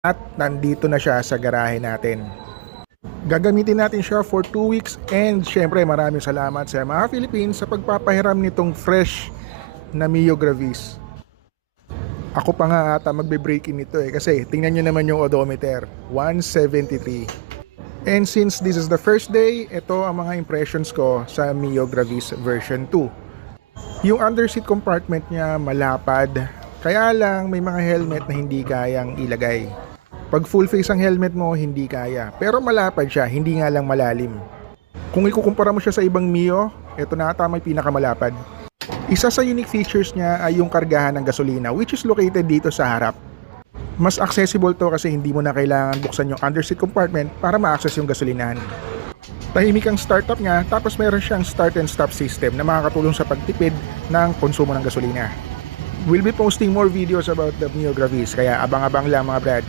At nandito na siya sa garahe natin. Gagamitin natin siya for 2 weeks and syempre maraming salamat sa mga Philippines sa pagpapahiram nitong fresh na Mio Gravis. Ako pa nga ata magbe-break-in nito kasi tingnan nyo naman yung odometer, 173. And since this is the first day, ito ang mga impressions ko sa Mio Gravis version 2. Yung underseat compartment niya malapad, kaya lang may mga helmet na hindi kayang ilagay. Pag full face ang helmet mo, hindi kaya. Pero malapad siya, hindi nga lang malalim. Kung ikukumpara mo siya sa ibang Mio, ito na ata may pinakamalapad. Isa sa unique features niya ay yung kargahan ng gasolina which is located dito sa harap. Mas accessible to kasi hindi mo na kailangan buksan yung underseat compartment para ma-access yung gasolinahan. Tahimik ang startup niya tapos meron siyang start and stop system na makakatulong sa pagtipid ng konsumo ng gasolina. We'll be posting more videos about the Mio Gravis kaya abang-abang lang mga brad.